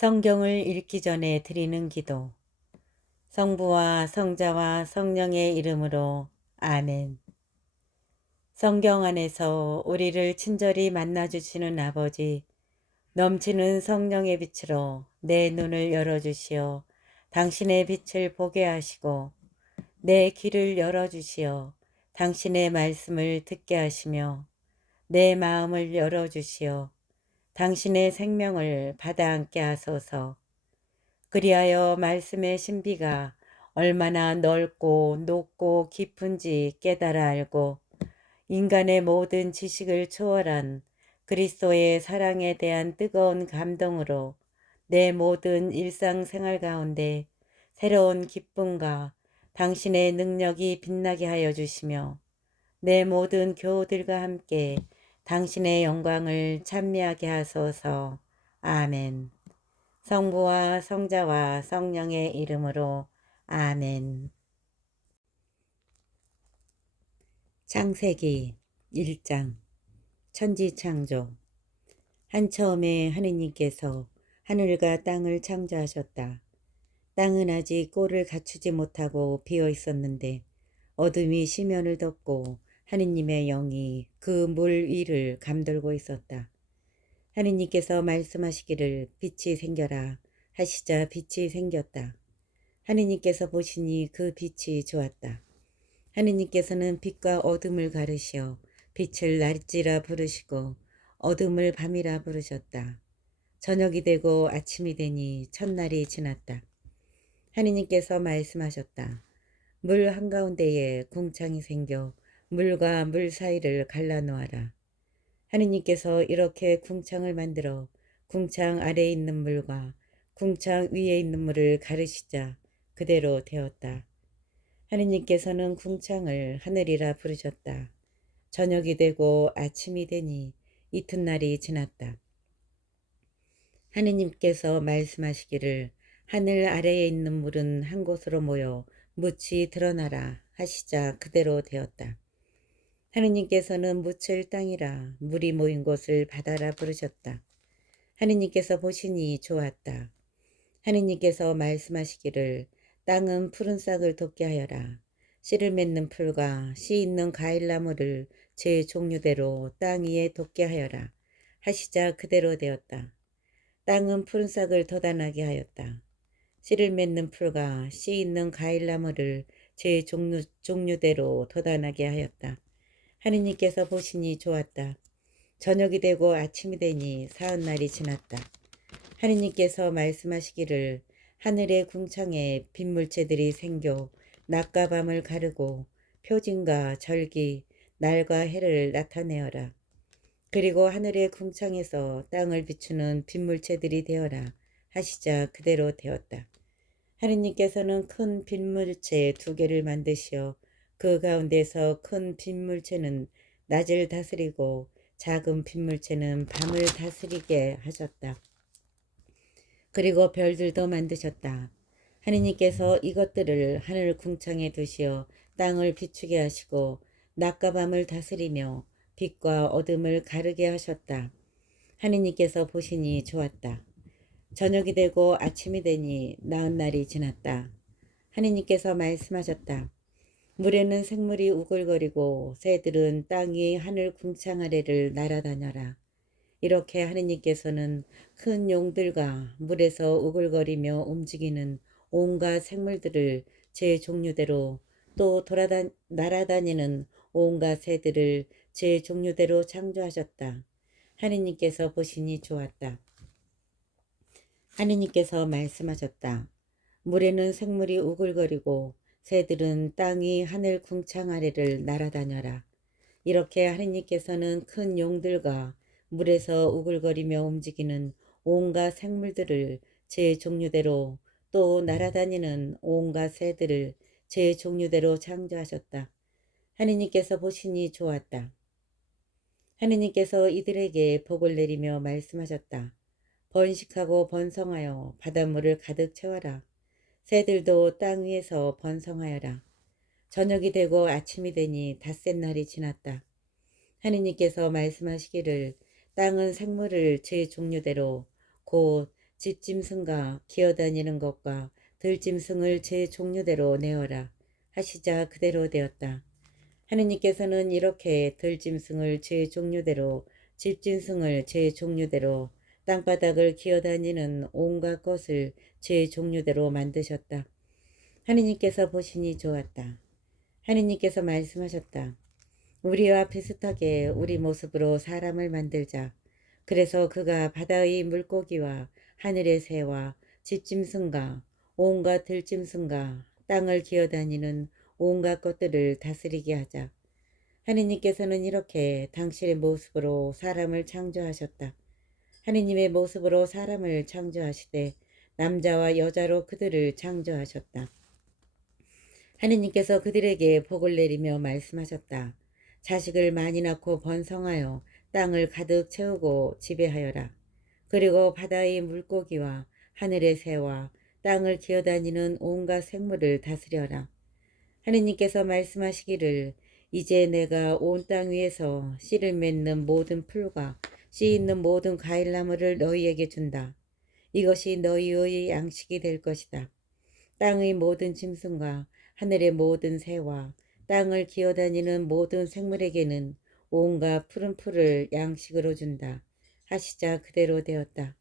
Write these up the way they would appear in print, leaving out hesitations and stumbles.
성경을 읽기 전에 드리는 기도. 성부와 성자와 성령의 이름으로 아멘. 성경 안에서 우리를 친절히 만나주시는 아버지, 넘치는 성령의 빛으로 내 눈을 열어주시어 당신의 빛을 보게 하시고, 내 귀를 열어주시어 당신의 말씀을 듣게 하시며, 내 마음을 열어주시어 당신의 생명을 받아 안게 하소서. 그리하여 말씀의 신비가 얼마나 넓고 높고 깊은지 깨달아 알고 인간의 모든 지식을 초월한 그리스도의 사랑에 대한 뜨거운 감동으로 내 모든 일상생활 가운데 새로운 기쁨과 당신의 능력이 빛나게 하여 주시며 내 모든 교우들과 함께 당신의 영광을 찬미하게 하소서. 아멘. 성부와 성자와 성령의 이름으로 아멘. 창세기 1장. 천지창조. 한처음에 하느님께서 하늘과 땅을 창조하셨다. 땅은 아직 꼴을 갖추지 못하고 비어 있었는데 어둠이 시면을 덮고 하느님의 영이 그 물 위를 감돌고 있었다. 하느님께서 말씀하시기를 빛이 생겨라 하시자 빛이 생겼다. 하느님께서 보시니 그 빛이 좋았다. 하느님께서는 빛과 어둠을 가르시어 빛을 낮이라 부르시고 어둠을 밤이라 부르셨다. 저녁이 되고 아침이 되니 첫날이 지났다. 하느님께서 말씀하셨다. 물 한가운데에 궁창이 생겨 물과 물 사이를 갈라놓아라. 하느님께서 이렇게 궁창을 만들어 궁창 아래에 있는 물과 궁창 위에 있는 물을 가르시자 그대로 되었다. 하느님께서는 궁창을 하늘이라 부르셨다. 저녁이 되고 아침이 되니 이튿날이 지났다. 하느님께서 말씀하시기를 하늘 아래에 있는 물은 한 곳으로 모여 묻이 드러나라 하시자 그대로 되었다. 하느님께서는 묻을 땅이라 물이 모인 곳을 바다라 부르셨다. 하느님께서 보시니 좋았다. 하느님께서 말씀하시기를 땅은 푸른 싹을 돋게 하여라. 씨를 맺는 풀과 씨 있는 과일나무를 제 종류대로 땅 위에 돋게 하여라. 하시자 그대로 되었다. 땅은 푸른 싹을 돋아나게 하였다. 씨를 맺는 풀과 씨 있는 과일나무를 제 종류대로 돋아나게 하였다. 하느님께서 보시니 좋았다. 저녁이 되고 아침이 되니 사흘날이 지났다. 하느님께서 말씀하시기를 하늘의 궁창에 빗물체들이 생겨 낮과 밤을 가르고 표징과 절기, 날과 해를 나타내어라. 그리고 하늘의 궁창에서 땅을 비추는 빗물체들이 되어라 하시자 그대로 되었다. 하느님께서는 큰 빗물체 2개를 만드시어 그 가운데서 큰 빗물체는 낮을 다스리고 작은 빗물체는 밤을 다스리게 하셨다. 그리고 별들도 만드셨다. 하느님께서 이것들을 하늘 궁창에 두시어 땅을 비추게 하시고 낮과 밤을 다스리며 빛과 어둠을 가르게 하셨다. 하느님께서 보시니 좋았다. 저녁이 되고 아침이 되니 나흔날이 지났다. 하느님께서 말씀하셨다. 물에는 생물이 우글거리고 새들은 땅 위 하늘 궁창 아래를 날아다녀라. 이렇게 하느님께서는 큰 용들과 물에서 우글거리며 움직이는 온갖 생물들을 제 종류대로 또 날아다니는 온갖 새들을 제 종류대로 창조하셨다. 하느님께서 보시니 좋았다. 하느님께서 말씀하셨다. 물에는 생물이 우글거리고 새들은 땅 위 하늘 궁창 아래를 날아다녀라. 이렇게 하느님께서는 큰 용들과 물에서 우글거리며 움직이는 온갖 생물들을 제 종류대로 또 날아다니는 온갖 새들을 제 종류대로 창조하셨다. 하느님께서 보시니 좋았다. 하느님께서 이들에게 복을 내리며 말씀하셨다. 번식하고 번성하여 바닷물을 가득 채워라. 새들도 땅 위에서 번성하여라. 저녁이 되고 아침이 되니 닷새 날이 지났다. 하느님께서 말씀하시기를 땅은 생물을 제 종류대로 곧 집짐승과 기어다니는 것과 들짐승을 제 종류대로 내어라 하시자 그대로 되었다. 하느님께서는 이렇게 들짐승을 제 종류대로, 집짐승을 제 종류대로, 땅바닥을 기어다니는 온갖 것을 제 종류대로 만드셨다. 하느님께서 보시니 좋았다. 하느님께서 말씀하셨다. 우리와 비슷하게 우리 모습으로 사람을 만들자. 그래서 그가 바다의 물고기와 하늘의 새와 집짐승과 온갖 들짐승과 땅을 기어다니는 온갖 것들을 다스리게 하자. 하느님께서는 이렇게 당신의 모습으로 사람을 창조하셨다. 하느님의 모습으로 사람을 창조하시되 남자와 여자로 그들을 창조하셨다. 하느님께서 그들에게 복을 내리며 말씀하셨다. 자식을 많이 낳고 번성하여 땅을 가득 채우고 지배하여라. 그리고 바다의 물고기와 하늘의 새와 땅을 기어다니는 온갖 생물을 다스려라. 하느님께서 말씀하시기를 이제 내가 온 땅 위에서 씨를 맺는 모든 풀과 씨 있는 모든 과일나무를 너희에게 준다. 이것이 너희의 양식이 될 것이다. 땅의 모든 짐승과 하늘의 모든 새와 땅을 기어다니는 모든 생물에게는 온갖 푸른 풀을 양식으로 준다. 하시자 그대로 되었다.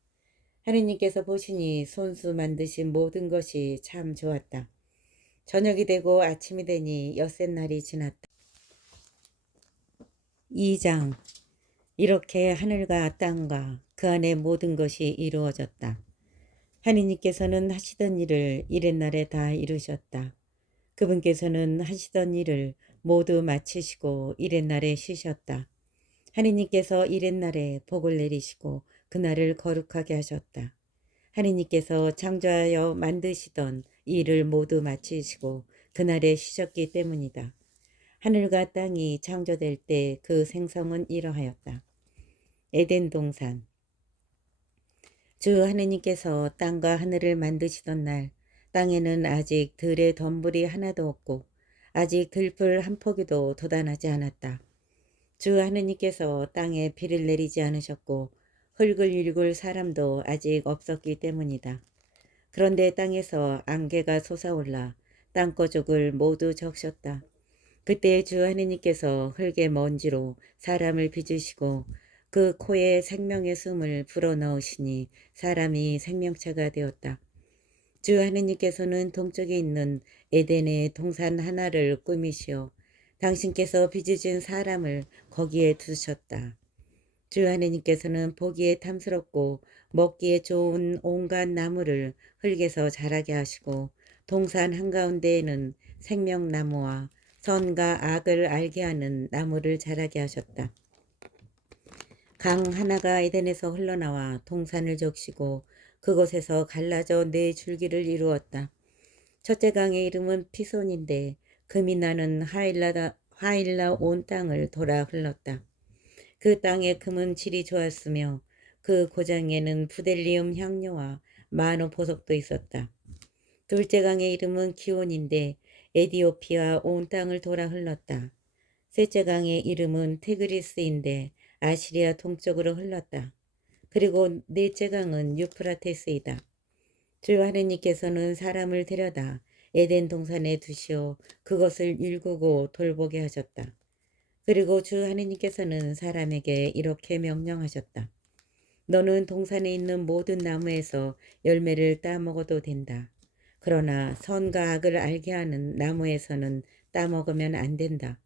하느님께서 보시니 손수 만드신 모든 것이 참 좋았다. 저녁이 되고 아침이 되니 엿새 날이 지났다. 2장. 이렇게 하늘과 땅과 그 안에 모든 것이 이루어졌다. 하느님께서는 하시던 일을 이튿날에 다 이루셨다. 그분께서는 하시던 일을 모두 마치시고 이튿날에 쉬셨다. 하느님께서 이튿날에 복을 내리시고 그날을 거룩하게 하셨다. 하느님께서 창조하여 만드시던 일을 모두 마치시고 그날에 쉬셨기 때문이다. 하늘과 땅이 창조될 때 그 생성은 이러하였다. 에덴 동산. 주 하느님께서 땅과 하늘을 만드시던 날 땅에는 아직 들의 덤불이 하나도 없고 아직 들풀 한 포기도 돋아나지 않았다. 주 하느님께서 땅에 비를 내리지 않으셨고 흙을 일굴 사람도 아직 없었기 때문이다. 그런데 땅에서 안개가 솟아올라 땅거죽을 모두 적셨다. 그때 주 하느님께서 흙의 먼지로 사람을 빚으시고 그 코에 생명의 숨을 불어넣으시니 사람이 생명체가 되었다. 주 하느님께서는 동쪽에 있는 에덴의 동산 하나를 꾸미시어 당신께서 빚으신 사람을 거기에 두셨다. 주 하느님께서는 보기에 탐스럽고 먹기에 좋은 온갖 나무를 흙에서 자라게 하시고 동산 한가운데에는 생명나무와 선과 악을 알게 하는 나무를 자라게 하셨다. 강 하나가 에덴에서 흘러나와 동산을 적시고 그곳에서 갈라져 네 줄기를 이루었다. 첫째 강의 이름은 피손인데 금이 나는 하일라 온 땅을 돌아 흘렀다. 그 땅의 금은 질이 좋았으며 그 고장에는 부델리움 향료와 마노 보석도 있었다. 둘째 강의 이름은 기온인데 에디오피아 온 땅을 돌아 흘렀다. 셋째 강의 이름은 티그리스인데 아시리아 동쪽으로 흘렀다. 그리고 넷째 강은 유프라테스이다. 주 하느님께서는 사람을 데려다 에덴 동산에 두시어 그것을 일구고 돌보게 하셨다. 그리고 주 하느님께서는 사람에게 이렇게 명령하셨다. 너는 동산에 있는 모든 나무에서 열매를 따먹어도 된다. 그러나 선과 악을 알게 하는 나무에서는 따먹으면 안 된다.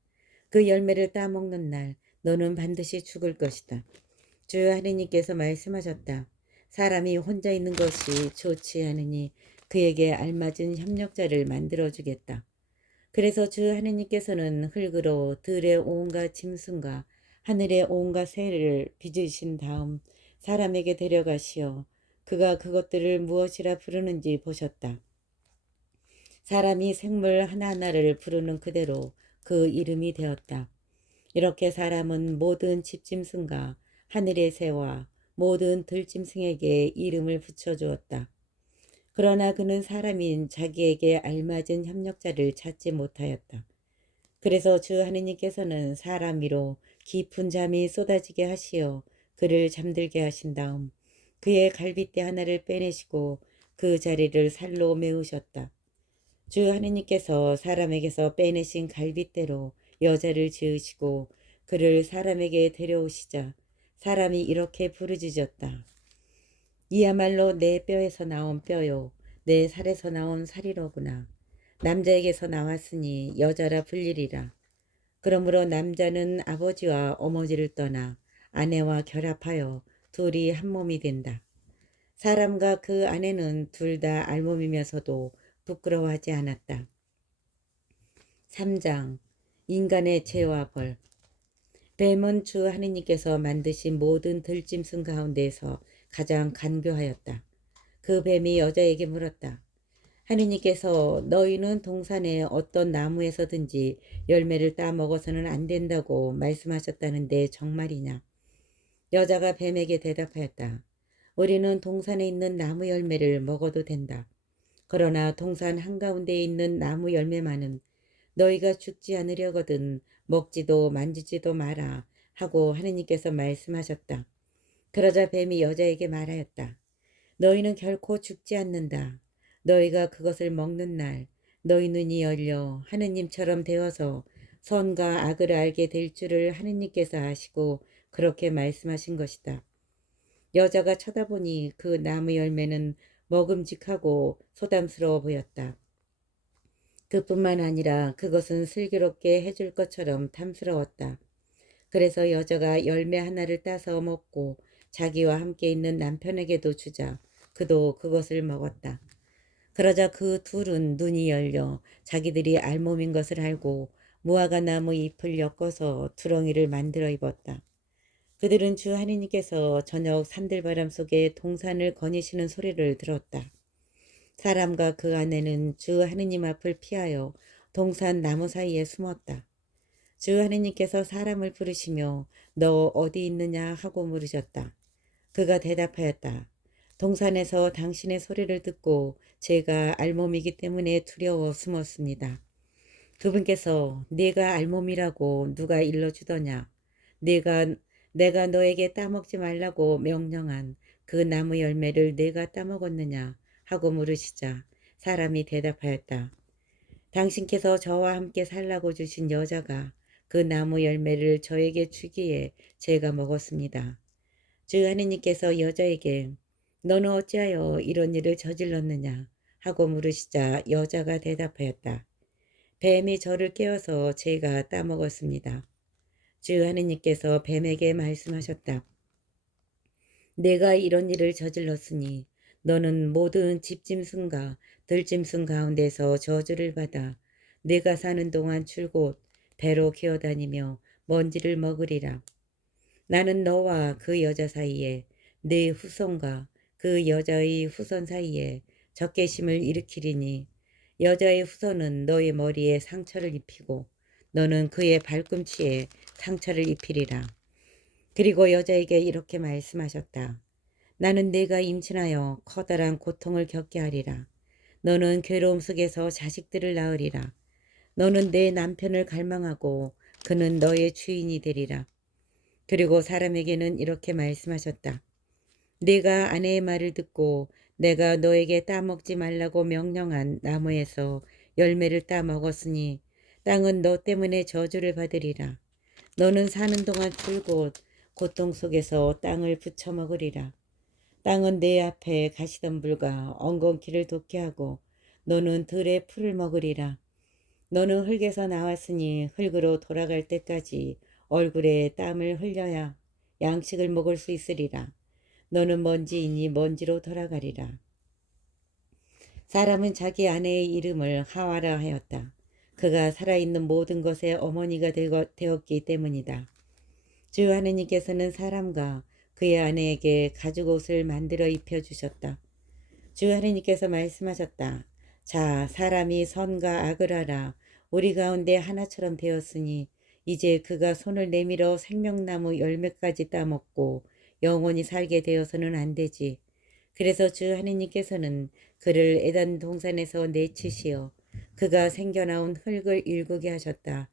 그 열매를 따먹는 날 너는 반드시 죽을 것이다. 주 하느님께서 말씀하셨다. 사람이 혼자 있는 것이 좋지 않으니 그에게 알맞은 협력자를 만들어주겠다. 그래서 주 하느님께서는 흙으로 들의 온갖 짐승과 하늘의 온갖 새를 빚으신 다음 사람에게 데려가시어 그가 그것들을 무엇이라 부르는지 보셨다. 사람이 생물 하나하나를 부르는 그대로 그 이름이 되었다. 이렇게 사람은 모든 집짐승과 하늘의 새와 모든 들짐승에게 이름을 붙여주었다. 그러나 그는 사람인 자기에게 알맞은 협력자를 찾지 못하였다. 그래서 주 하느님께서는 사람 위로 깊은 잠이 쏟아지게 하시어 그를 잠들게 하신 다음 그의 갈빗대 하나를 빼내시고 그 자리를 살로 메우셨다. 주 하느님께서 사람에게서 빼내신 갈빗대로 여자를 지으시고 그를 사람에게 데려오시자 사람이 이렇게 부르짖었다. 이야말로 내 뼈에서 나온 뼈요 내 살에서 나온 살이로구나. 남자에게서 나왔으니 여자라 불리리라. 그러므로 남자는 아버지와 어머니를 떠나 아내와 결합하여 둘이 한 몸이 된다. 사람과 그 아내는 둘 다 알몸이면서도 부끄러워하지 않았다. 3장 인간의 죄와 벌. 뱀은 주 하느님께서 만드신 모든 들짐승 가운데에서 가장 간교하였다. 그 뱀이 여자에게 물었다. 하느님께서 너희는 동산의 어떤 나무에서든지 열매를 따먹어서는 안 된다고 말씀하셨다는데 정말이냐? 여자가 뱀에게 대답하였다. 우리는 동산에 있는 나무 열매를 먹어도 된다. 그러나 동산 한가운데에 있는 나무 열매만은 너희가 죽지 않으려거든 먹지도 만지지도 마라 하고 하느님께서 말씀하셨다. 그러자 뱀이 여자에게 말하였다. 너희는 결코 죽지 않는다. 너희가 그것을 먹는 날 너희 눈이 열려 하느님처럼 되어서 선과 악을 알게 될 줄을 하느님께서 아시고 그렇게 말씀하신 것이다. 여자가 쳐다보니 그 나무 열매는 먹음직하고 소담스러워 보였다. 그뿐만 아니라 그것은 슬기롭게 해줄 것처럼 탐스러웠다. 그래서 여자가 열매 하나를 따서 먹고 자기와 함께 있는 남편에게도 주자 그도 그것을 먹었다. 그러자 그 둘은 눈이 열려 자기들이 알몸인 것을 알고 무화과 나무 잎을 엮어서 두렁이를 만들어 입었다. 그들은 주 하느님께서 저녁 산들바람 속에 동산을 거니시는 소리를 들었다. 사람과 그 아내는 주 하느님 앞을 피하여 동산 나무 사이에 숨었다. 주 하느님께서 사람을 부르시며 너 어디 있느냐 하고 물으셨다. 그가 대답하였다. 동산에서 당신의 소리를 듣고 제가 알몸이기 때문에 두려워 숨었습니다. 그분께서 네가 알몸이라고 누가 일러주더냐? 내가 너에게 따먹지 말라고 명령한 그 나무 열매를 내가 따먹었느냐? 하고 물으시자 사람이 대답하였다. 당신께서 저와 함께 살라고 주신 여자가 그 나무 열매를 저에게 주기에 제가 먹었습니다. 주 하느님께서 여자에게 너는 어찌하여 이런 일을 저질렀느냐 하고 물으시자 여자가 대답하였다. 뱀이 저를 깨워서 제가 따먹었습니다. 주 하느님께서 뱀에게 말씀하셨다. 내가 이런 일을 저질렀으니 너는 모든 집짐승과 들짐승 가운데서 저주를 받아 내가 사는 동안 줄곧 배로 기어다니며 먼지를 먹으리라. 나는 너와 그 여자 사이에 네 후손과 그 여자의 후손 사이에 적개심을 일으키리니 여자의 후손은 너의 머리에 상처를 입히고 너는 그의 발꿈치에 상처를 입히리라. 그리고 여자에게 이렇게 말씀하셨다. 나는 내가 임신하여 커다란 고통을 겪게 하리라. 너는 괴로움 속에서 자식들을 낳으리라. 너는 내 남편을 갈망하고 그는 너의 주인이 되리라. 그리고 사람에게는 이렇게 말씀하셨다. 네가 아내의 말을 듣고 내가 너에게 따먹지 말라고 명령한 나무에서 열매를 따먹었으니 땅은 너 때문에 저주를 받으리라. 너는 사는 동안 줄곧 고통 속에서 땅을 부쳐먹으리라. 땅은 내 앞에 가시덤불과 엉겅퀴를 돋게 하고 너는 들의 풀을 먹으리라. 너는 흙에서 나왔으니 흙으로 돌아갈 때까지 얼굴에 땀을 흘려야 양식을 먹을 수 있으리라. 너는 먼지이니 먼지로 돌아가리라. 사람은 자기 아내의 이름을 하와라 하였다. 그가 살아있는 모든 것의 어머니가 되었기 때문이다. 주 하느님께서는 사람과 그의 아내에게 가죽옷을 만들어 입혀주셨다. 주 하느님께서 말씀하셨다. 자, 사람이 선과 악을 알아 우리 가운데 하나처럼 되었으니 이제 그가 손을 내밀어 생명나무 열매까지 따먹고 영원히 살게 되어서는 안 되지. 그래서 주 하느님께서는 그를 에덴 동산에서 내치시어 그가 생겨나온 흙을 일구게 하셨다.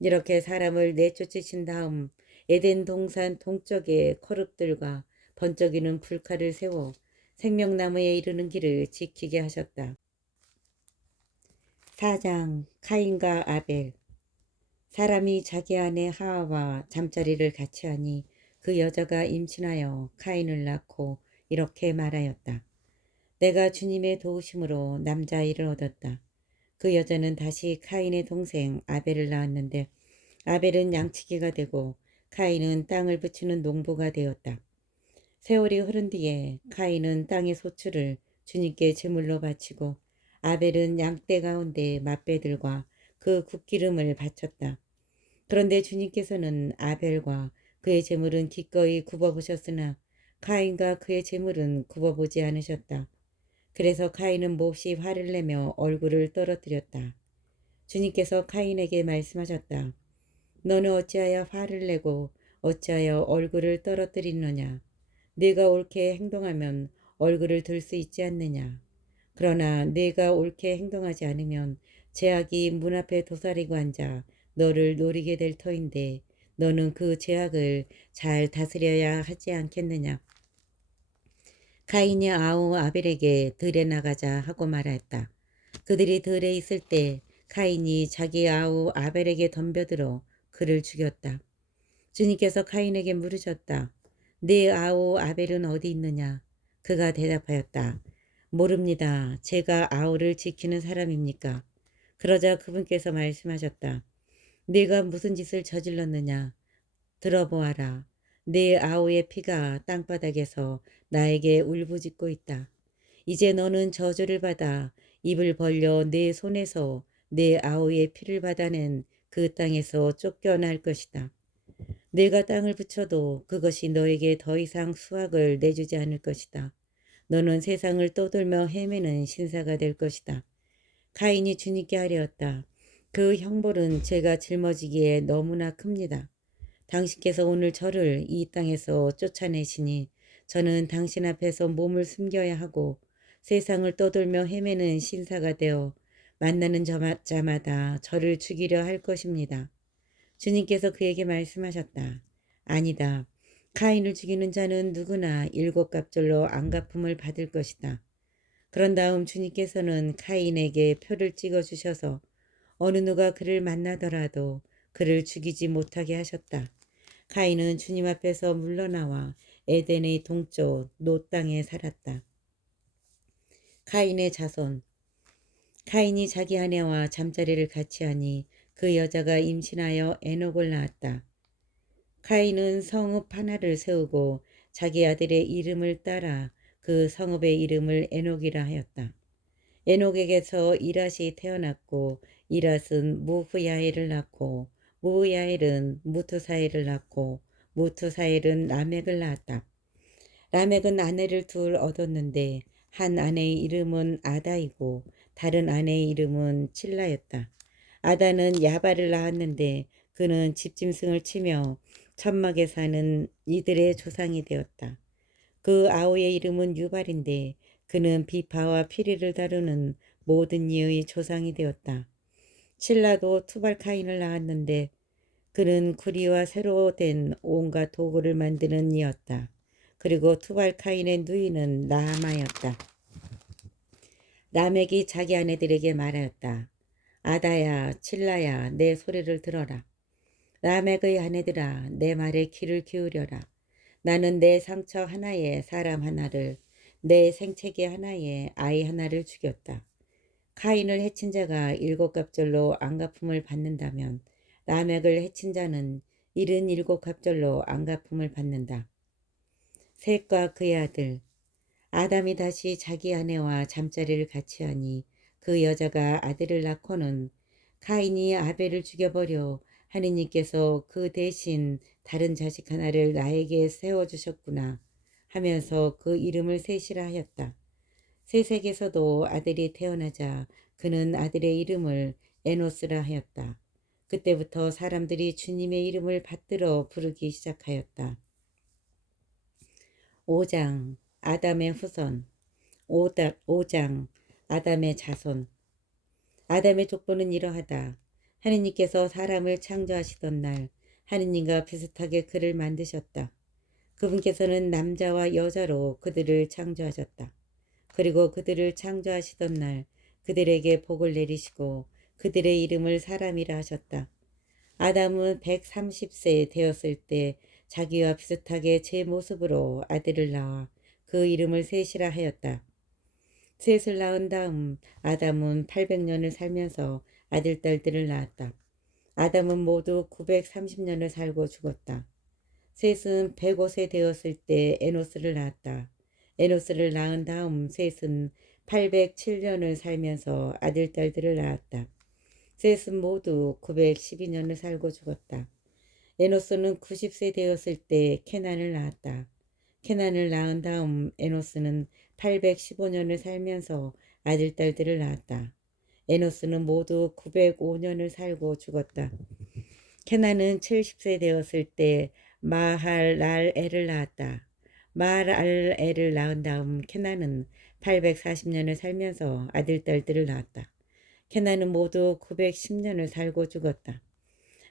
이렇게 사람을 내쫓으신 다음 에덴 동산 동쪽의 거룩들과 번쩍이는 불칼을 세워 생명나무에 이르는 길을 지키게 하셨다. 4장 카인과 아벨. 사람이 자기 아내 하와와 잠자리를 같이 하니 그 여자가 임신하여 카인을 낳고 이렇게 말하였다. 내가 주님의 도우심으로 남자아이를 얻었다. 그 여자는 다시 카인의 동생 아벨을 낳았는데 아벨은 양치기가 되고 카인은 땅을 붙이는 농부가 되었다. 세월이 흐른 뒤에 카인은 땅의 소출을 주님께 제물로 바치고 아벨은 양떼 가운데 맛배들과 그 굿기름을 바쳤다. 그런데 주님께서는 아벨과 그의 제물은 기꺼이 굽어보셨으나 카인과 그의 제물은 굽어보지 않으셨다. 그래서 카인은 몹시 화를 내며 얼굴을 떨어뜨렸다. 주님께서 카인에게 말씀하셨다. 너는 어찌하여 화를 내고 어찌하여 얼굴을 떨어뜨리느냐. 네가 옳게 행동하면 얼굴을 들 수 있지 않느냐. 그러나 네가 옳게 행동하지 않으면 죄악이 문 앞에 도사리고 앉아 너를 노리게 될 터인데 너는 그 죄악을 잘 다스려야 하지 않겠느냐. 카인이 아우 아벨에게 들에 나가자 하고 말하였다. 그들이 들에 있을 때 카인이 자기 아우 아벨에게 덤벼들어 그를 죽였다. 주님께서 카인에게 물으셨다. 네 아우 아벨은 어디 있느냐? 그가 대답하였다. 모릅니다. 제가 아우를 지키는 사람입니까? 그러자 그분께서 말씀하셨다. 네가 무슨 짓을 저질렀느냐? 들어보아라. 네 아우의 피가 땅바닥에서 나에게 울부짖고 있다. 이제 너는 저주를 받아 입을 벌려 내 손에서 내 아우의 피를 받아낸 그 땅에서 쫓겨날 것이다. 내가 땅을 붙여도 그것이 너에게 더 이상 수확을 내주지 않을 것이다. 너는 세상을 떠돌며 헤매는 신사가 될 것이다. 카인이 주님께 하려었다. 그 형벌은 제가 짊어지기에 너무나 큽니다. 당신께서 오늘 저를 이 땅에서 쫓아내시니 저는 당신 앞에서 몸을 숨겨야 하고 세상을 떠돌며 헤매는 신사가 되어 만나는 자마다 저를 죽이려 할 것입니다. 주님께서 그에게 말씀하셨다. 아니다. 카인을 죽이는 자는 누구나 7갑절로 안갚음을 받을 것이다. 그런 다음 주님께서는 카인에게 표를 찍어 주셔서 어느 누가 그를 만나더라도 그를 죽이지 못하게 하셨다. 카인은 주님 앞에서 물러나와 에덴의 동쪽 노 땅에 살았다. 카인의 자손. 카인이 자기 아내와 잠자리를 같이 하니 그 여자가 임신하여 에녹을 낳았다. 카인은 성읍 하나를 세우고 자기 아들의 이름을 따라 그 성읍의 이름을 에녹이라 하였다. 에녹에게서 이랏이 태어났고 이랏은 무후야엘을 낳고 무후야엘은 무투사엘을 낳고 무투사엘은 라멕을 낳았다. 라멕은 아내를 둘 얻었는데 한 아내의 이름은 아다이고 다른 아내의 이름은 칠라였다. 아다는 야발을 낳았는데 그는 집짐승을 치며 천막에 사는 이들의 조상이 되었다. 그 아우의 이름은 유발인데 그는 비파와 피리를 다루는 모든 이의 조상이 되었다. 칠라도 투발카인을 낳았는데 그는 구리와 새로 된 온갖 도구를 만드는 이였다. 그리고 투발카인의 누이는 나아마였다. 라멕이 자기 아내들에게 말하였다. 아다야, 칠라야, 내 소리를 들어라. 라멕의 아내들아, 내 말에 귀를 기울여라. 나는 내 상처 하나에 사람 하나를, 내 생채기 하나에 아이 하나를 죽였다. 카인을 해친 자가 7갑절로 안갚음을 받는다면 라멕을 해친 자는 77갑절로 안갚음을 받는다. 셋과 그의 아들. 아담이 다시 자기 아내와 잠자리를 같이 하니 그 여자가 아들을 낳고는 카인이 아벨을 죽여버려 하느님께서 그 대신 다른 자식 하나를 나에게 세워주셨구나 하면서 그 이름을 셋이라 하였다. 셋에게서도 아들이 태어나자 그는 아들의 이름을 에노스라 하였다. 그때부터 사람들이 주님의 이름을 받들어 부르기 시작하였다. 5장 아담의 후손. 5장 아담의 자손. 아담의 족보는 이러하다. 하느님께서 사람을 창조하시던 날 하느님과 비슷하게 그를 만드셨다. 그분께서는 남자와 여자로 그들을 창조하셨다. 그리고 그들을 창조하시던 날 그들에게 복을 내리시고 그들의 이름을 사람이라 하셨다. 아담은 130세 되었을 때 자기와 비슷하게 제 모습으로 아들을 낳아 그 이름을 셋이라 하였다. 셋을 낳은 다음 아담은 800년을 살면서 아들, 딸들을 낳았다. 아담은 모두 930년을 살고 죽었다. 셋은 105세 되었을 때 에노스를 낳았다. 에노스를 낳은 다음 셋은 807년을 살면서 아들, 딸들을 낳았다. 셋은 모두 912년을 살고 죽었다. 에노스는 90세 되었을 때 케난을 낳았다. 케난을 낳은 다음 에노스는 815년을 살면서 아들, 딸들을 낳았다. 에노스는 모두 905년을 살고 죽었다. 케난은 70세 되었을 때 마할랄엘을 낳았다. 마할랄엘을 낳은 다음 케난은 840년을 살면서 아들, 딸들을 낳았다. 케난은 모두 910년을 살고 죽었다.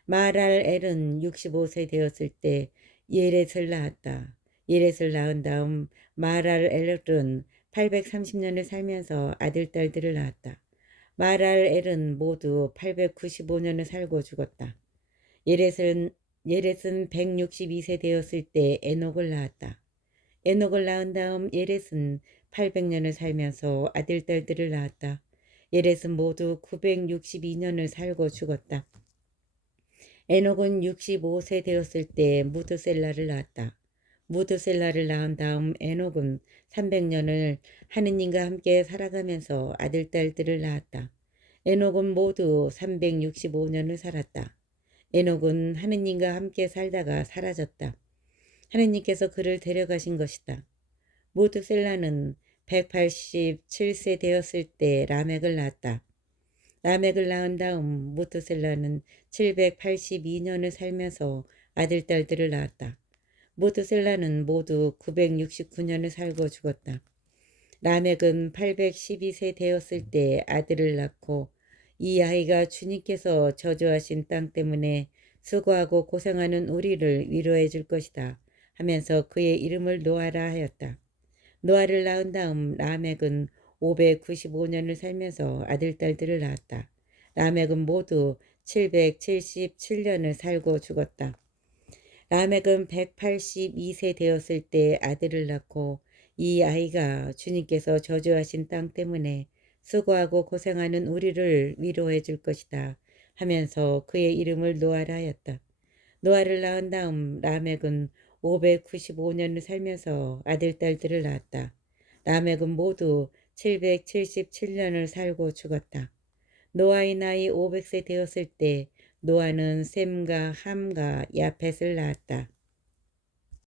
마할랄엘은 65세 되었을 때 예렛을 낳았다. 예렛을 낳은 다음 마할랄엘은 830년을 살면서 아들, 딸들을 낳았다. 마할랄엘은 모두 895년을 살고 죽었다. 예렛은 162세 되었을 때 에녹을 낳았다. 에녹을 낳은 다음 예렛은 800년을 살면서 아들, 딸들을 낳았다. 예렛은 모두 962년을 살고 죽었다. 에녹은 65세 되었을 때 무드셀라를 낳았다. 무드셀라를 낳은 다음 에녹은 300년을 하느님과 함께 살아가면서 아들, 딸들을 낳았다. 에녹은 모두 365년을 살았다. 에녹은 하느님과 함께 살다가 사라졌다. 하느님께서 그를 데려가신 것이다. 무드셀라는 187세 되었을 때 라멕을 낳았다. 라멕을 낳은 다음 무드셀라는 782년을 살면서 아들, 딸들을 낳았다. 무드셀라는 모두 969년을 살고 죽었다. 라멕은 812세 되었을 때 아들을 낳고 이 아이가 주님께서 저주하신 땅 때문에 수고하고 고생하는 우리를 위로해 줄 것이다 하면서 그의 이름을 노아라 하였다. 노아를 낳은 다음 라멕은 595년을 살면서 아들, 딸들을 낳았다. 라멕은 모두 777년을 살고 죽었다. 라멕은 182세 되었을 때 아들을 낳고 이 아이가 주님께서 저주하신 땅 때문에 수고하고 고생하는 우리를 위로해 줄 것이다 하면서 그의 이름을 노아라 하였다. 노아를 낳은 다음 라멕은 595년을 살면서 아들, 딸들을 낳았다. 라멕은 모두 777년을 살고 죽었다. 노아의 나이 500세 되었을 때 노아는 셈과 함과 야펫을 낳았다.